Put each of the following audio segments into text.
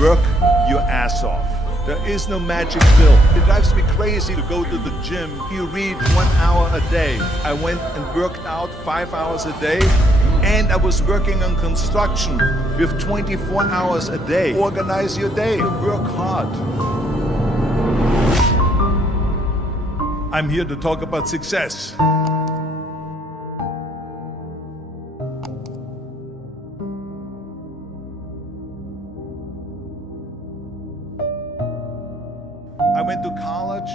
Work your ass off. There is no magic pill. It drives me crazy to go to the gym. You read 1 hour a day. I went and worked out 5 hours a day, and I was working on construction with 24 hours a day. Organize your day. Work hard. I'm here to talk about success. I went to college.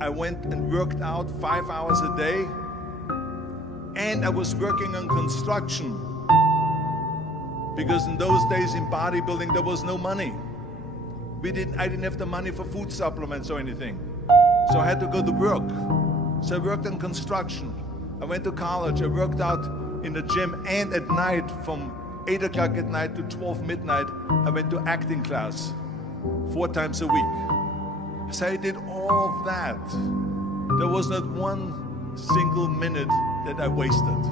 I went and worked out 5 hours a day, and I was working on construction because in those days in bodybuilding there was no money. I didn't have the money for food supplements or anything, so I had to go to work. So I worked on construction. I went to college. I worked out in the gym, and at night from 8 o'clock at night to 12 midnight I went to acting class 4 times a week. So I did all of that. There was not one single minute that I wasted.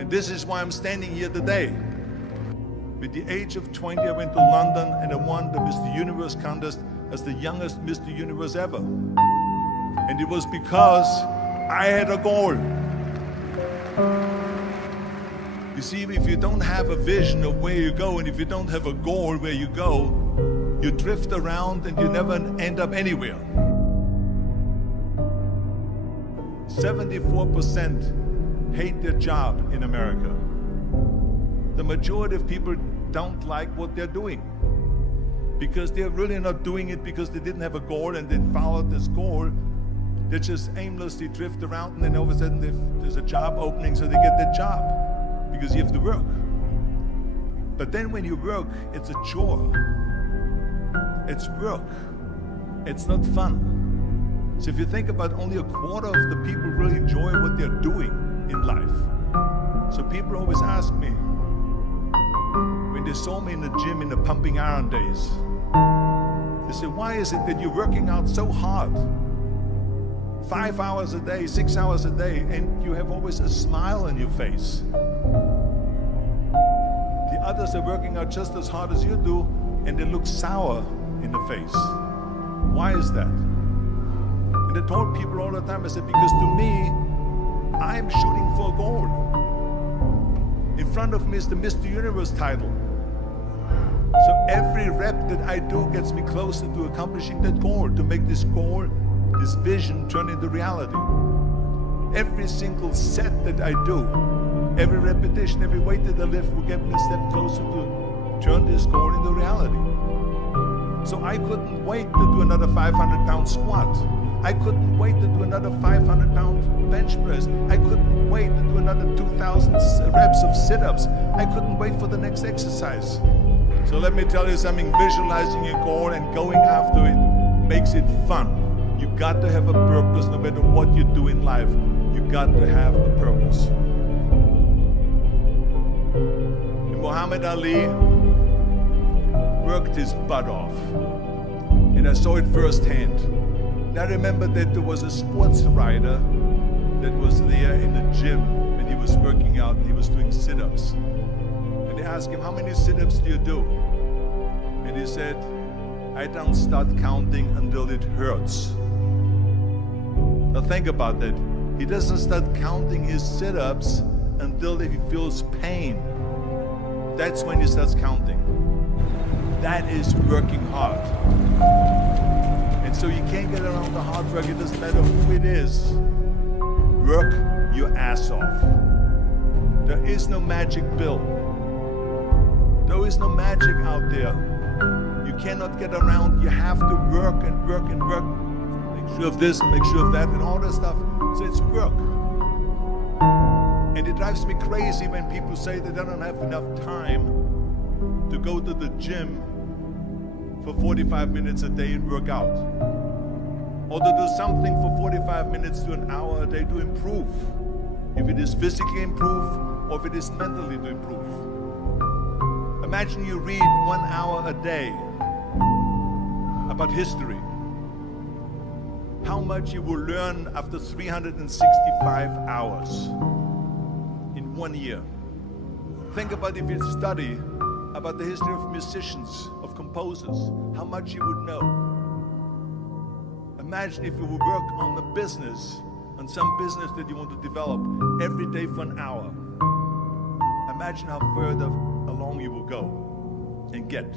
And this is why I'm standing here today. With the age of 20, I went to London and I won the Mr. Universe contest as the youngest Mr. Universe ever. And it was because I had a goal. You see, if you don't have a vision of where you go, and if you don't have a goal where you go, you drift around and you never end up anywhere. 74% hate their job in America. The majority of people don't like what they're doing because they're really not doing it because they didn't have a goal and they followed this goal. They just aimlessly drift around, and then all of a sudden there's a job opening, so they get that job because you have to work. But then when you work, it's a chore. It's work. It's not fun. So if you think about, only a quarter of the people really enjoy what they're doing in life. So people always ask me, when they saw me in the gym in the pumping iron days, they say, why is it that you're working out so hard? 5 hours a day, 6 hours a day, and you have always a smile on your face. The others are working out just as hard as you do, and they look sour in the face. Why is that? And I told people all the time, I said, because to me, I'm shooting for a goal. In front of me is the Mr. Universe title. So every rep that I do gets me closer to accomplishing that goal, to make this goal, this vision, turn into reality. Every single set that I do, every repetition, every weight that I lift will get me a step closer to turn this goal into reality. So I couldn't wait to do another 500-pound squat. I couldn't wait to do another 500-pound bench press. I couldn't wait to do another 2,000 reps of sit-ups. I couldn't wait for the next exercise. So let me tell you something, visualizing your goal and going after it makes it fun. You got to have a purpose no matter what you do in life. You got to have a purpose. And Muhammad Ali worked his butt off, and I saw it firsthand. And I remember that there was a sports writer that was there in the gym when he was working out and he was doing sit-ups. And they asked him, how many sit-ups do you do? And he said, I don't start counting until it hurts. Now think about that. He doesn't start counting his sit-ups until he feels pain. That's when he starts counting. That is working hard. And so you can't get around the hard work. It doesn't matter who it is. Work your ass off. There is no magic pill. There is no magic out there. You cannot get around. You have to work and work and work. Make sure of this, make sure of that, and all that stuff. So it's work. And it drives me crazy when people say that they don't have enough time to go to the gym for 45 minutes a day and work out. Or to do something for 45 minutes to an hour a day to improve. If it is physically improve or if it is mentally to improve. Imagine you read 1 hour a day about history. How much you will learn after 365 hours in 1 year. Think about if you study about the history of musicians, of composers, how much you would know. Imagine if you would work on the business, on some business that you want to develop every day for an hour. Imagine how further along you will go and get.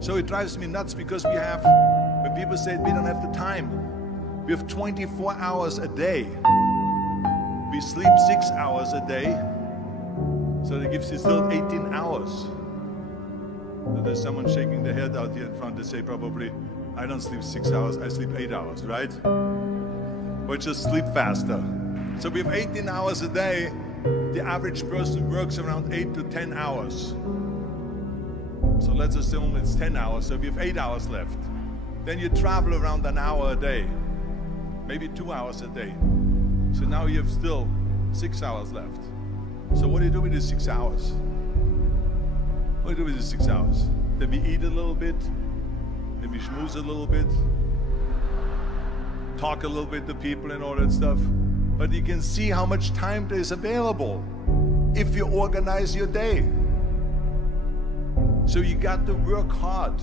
So it drives me nuts because we have, when people say we don't have the time, we have 24 hours a day. We sleep 6 hours a day, so that gives you still 18 hours. So there's someone shaking their head out here in front. They say probably, I don't sleep 6 hours, I sleep 8 hours, right? Or just sleep faster. So we have 18 hours a day. The average person works around 8 to 10 hours. So let's assume it's 10 hours, so we have 8 hours left. Then you travel around an hour a day, maybe 2 hours a day. So now you have still 6 hours left. So what do you do with these 6 hours? What do you do with these 6 hours? Then we eat a little bit, then we schmooze a little bit, talk a little bit to people and all that stuff. But you can see how much time there is available if you organize your day. So you got to work hard.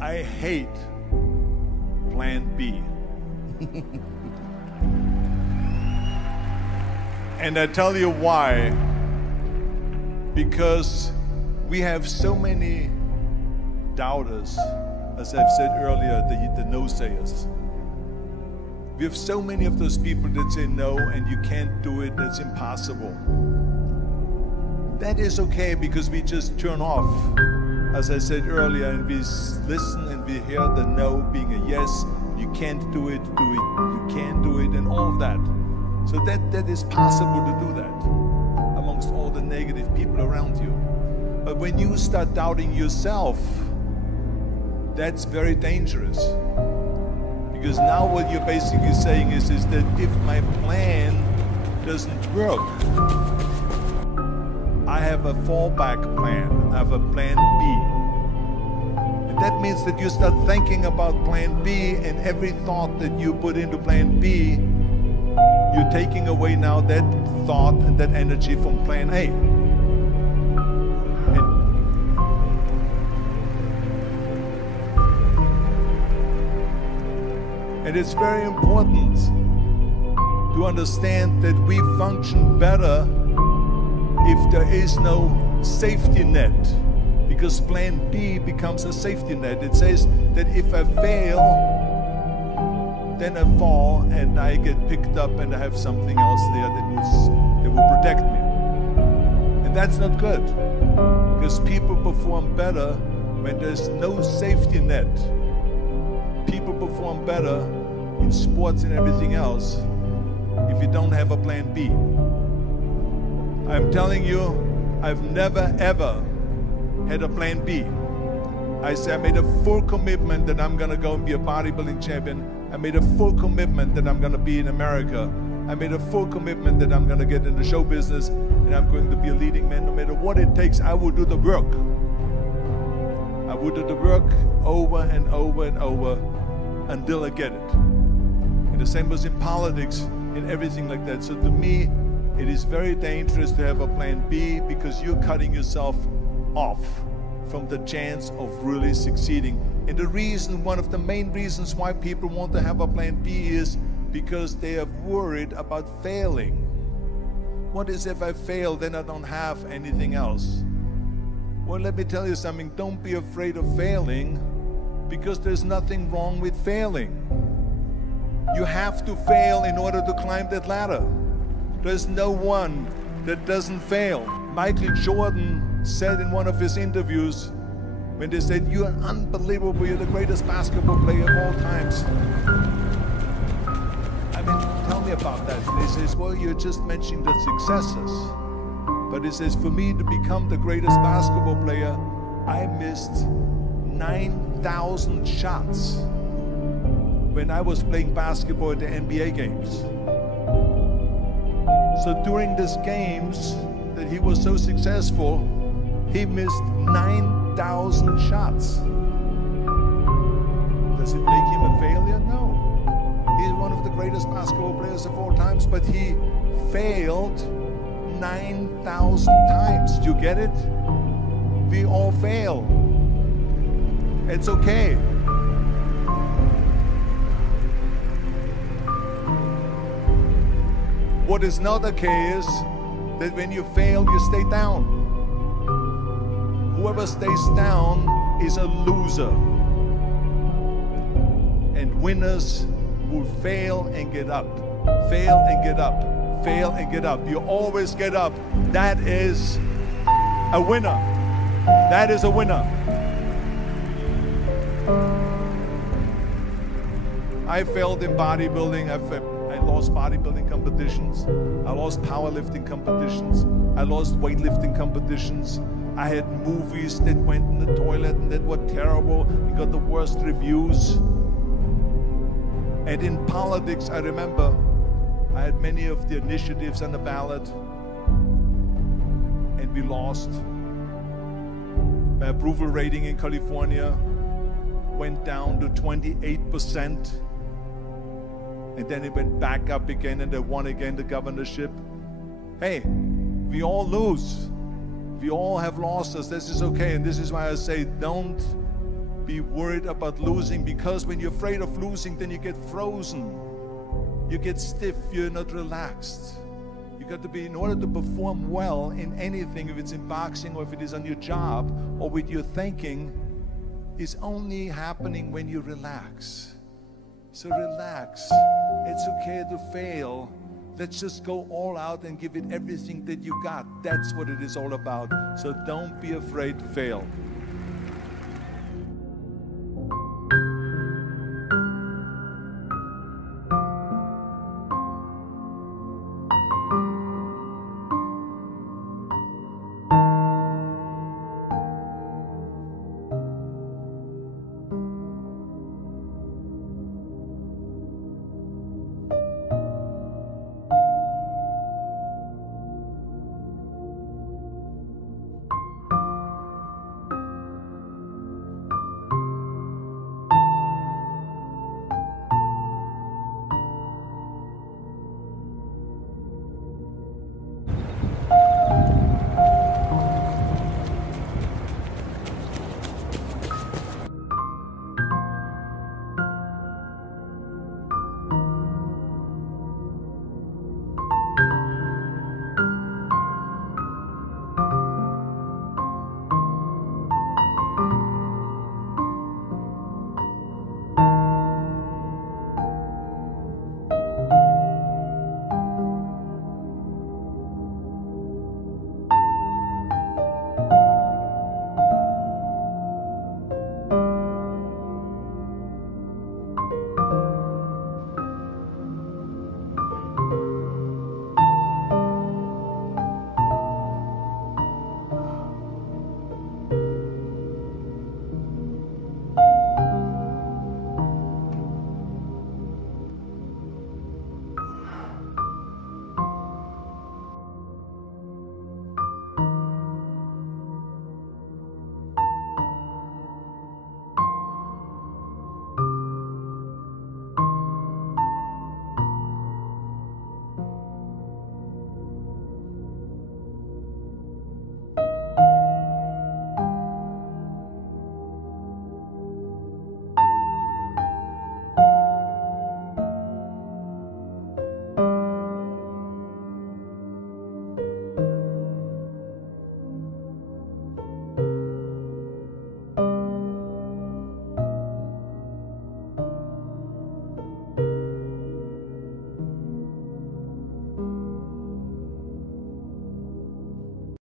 I hate plan B. And I tell you why. Because we have so many doubters, as I've said earlier, the no-sayers. We have so many of those people that say no and you can't do it, that's impossible. That is okay because we just turn off, as I said earlier, and we listen and we hear the no being a yes. You can't do it, you can do it, and all of that. So that is possible to do that amongst all the negative people around you. But when you start doubting yourself, that's very dangerous. Because now what you're basically saying is that if my plan doesn't work, I have a fallback plan, I have a plan B. And that means that you start thinking about plan B, and every thought that you put into plan B, you're taking away now that thought and that energy from plan A. And it's very important to understand that we function better if there is no safety net, because plan B becomes a safety net. It says that if I fail, then I fall and I get picked up and I have something else there that will protect me. And that's not good, because people perform better when there's no safety net. People perform better in sports and everything else if you don't have a plan B. I'm telling you, I've never ever had a plan B. I made a full commitment that I'm gonna go and be a bodybuilding champion. I made a full commitment that I'm gonna be in America. I made a full commitment that I'm gonna get in the show business and I'm going to be a leading man. No matter what it takes, I will do the work. I will do the work over and over and over until I get it. And the same was in politics, in everything like that. So to me, it is very dangerous to have a plan B, because you're cutting yourself off from the chance of really succeeding. And the reason, one of the main reasons why people want to have a plan B is because they are worried about failing. What is if I fail, then I don't have anything else? Well, let me tell you something, don't be afraid of failing, because there's nothing wrong with failing. You have to fail in order to climb that ladder. There's no one that doesn't fail. Michael Jordan said in one of his interviews, when they said, "You're unbelievable, you're the greatest basketball player of all times." I mean, tell me about that. And he says, well, you're just mentioning the successes. But he says, for me to become the greatest basketball player, I missed 9,000 shots when I was playing basketball at the NBA games. So during these games that he was so successful, he missed 9,000 shots. Does it make him a failure? No. He's one of the greatest basketball players of all times, but he failed 9,000 times. Do you get it? We all fail. It's okay. What is not okay is that when you fail, you stay down. Whoever stays down is a loser. And winners will fail and get up. Fail and get up. Fail and get up. You always get up. That is a winner. That is a winner. I failed in bodybuilding. I lost bodybuilding competitions. I lost powerlifting competitions. I lost weightlifting competitions. I had movies that went in the toilet and that were terrible and got the worst reviews. And in politics, I remember I had many of the initiatives on the ballot, and we lost. My approval rating in California went down to 28%, and then it went back up again, and I won again the governorship. Hey, we all lose. We all have losses. This is okay, and this is why I say don't be worried about losing, because when you're afraid of losing, then you get frozen. You get stiff, you're not relaxed. You got to be, in order to perform well in anything, if it's in boxing or if it is on your job or with your thinking, is only happening when you relax. So relax. It's okay to fail. Let's just go all out and give it everything that you got. That's what it is all about. So don't be afraid to fail.